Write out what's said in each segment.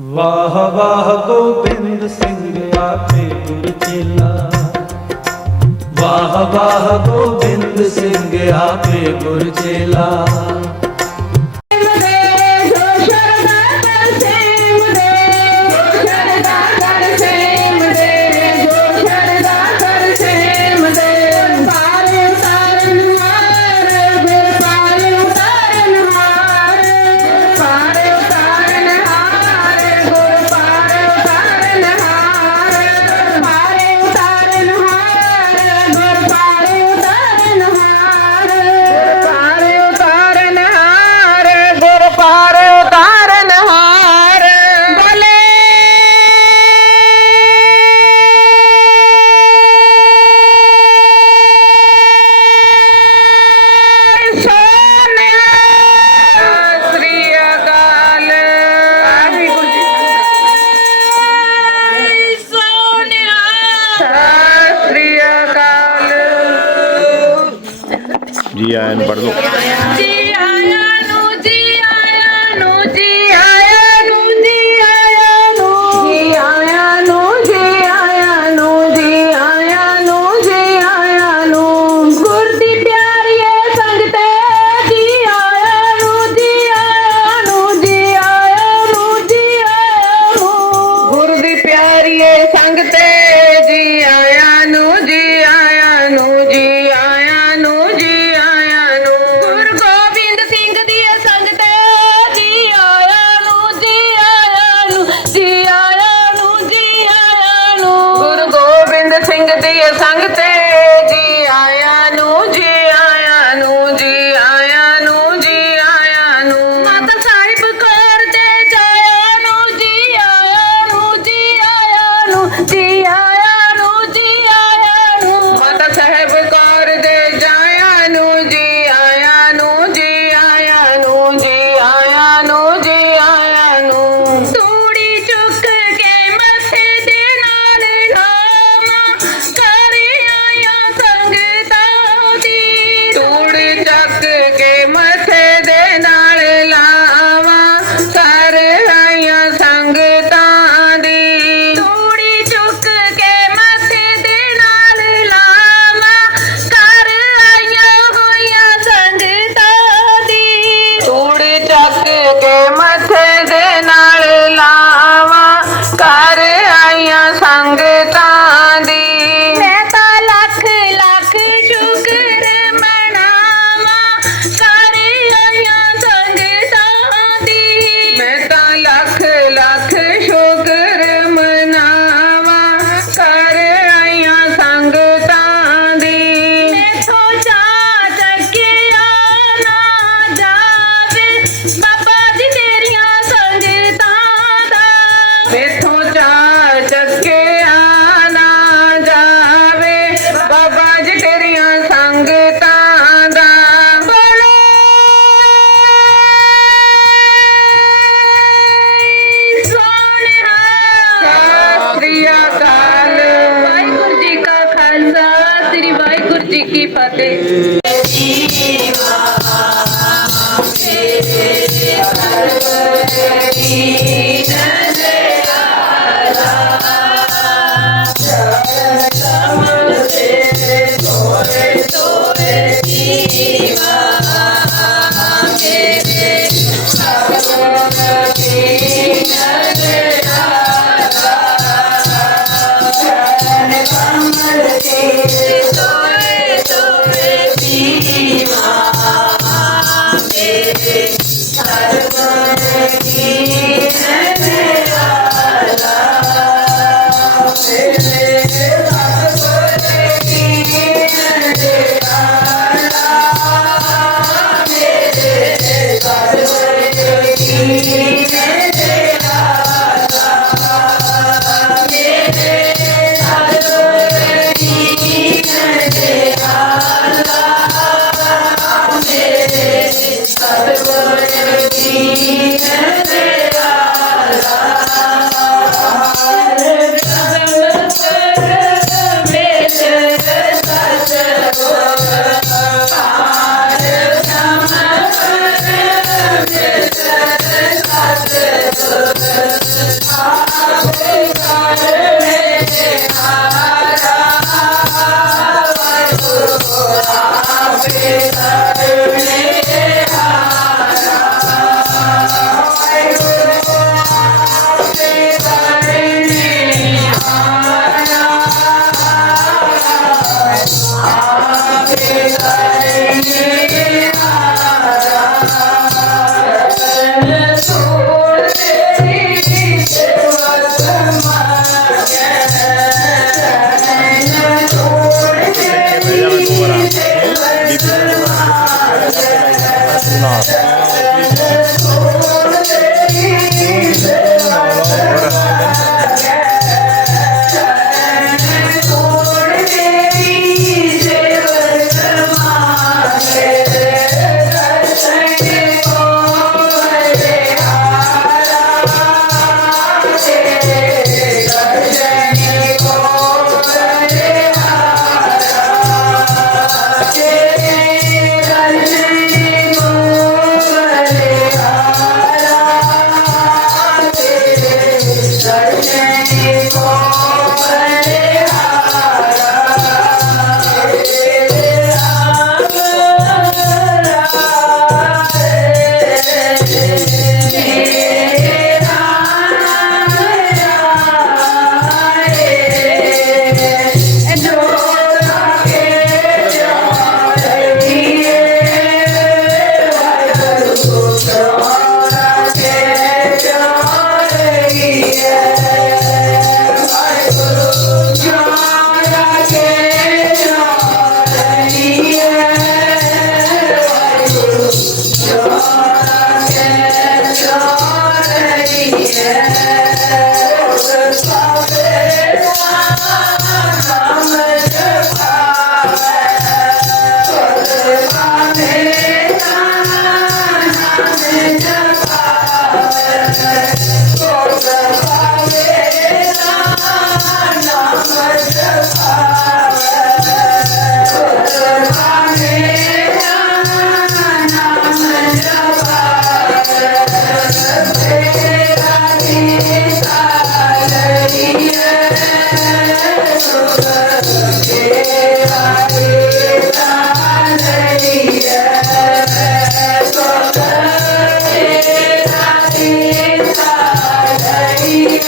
ਵਾਹ ਵਾਹ ਗੋਬਿੰਦ ਸਿੰਘ ਆਖੇ ਗੁਰ ਚੇਲਾ। ਵਾਹ ਵਾਹ ਗੋਬਿੰਦ ਸਿੰਘ ਆਖੇ ਗੁਰ ਚੇਲਾ।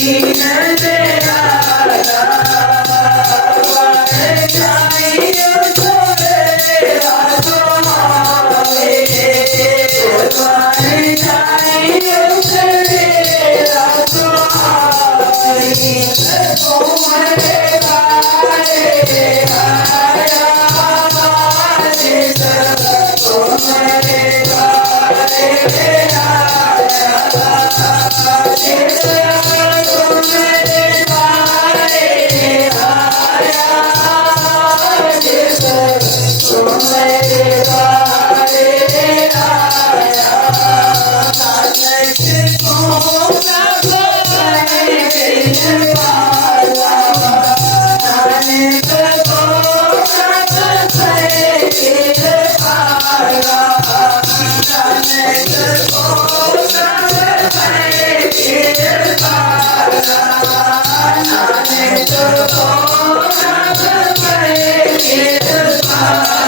see.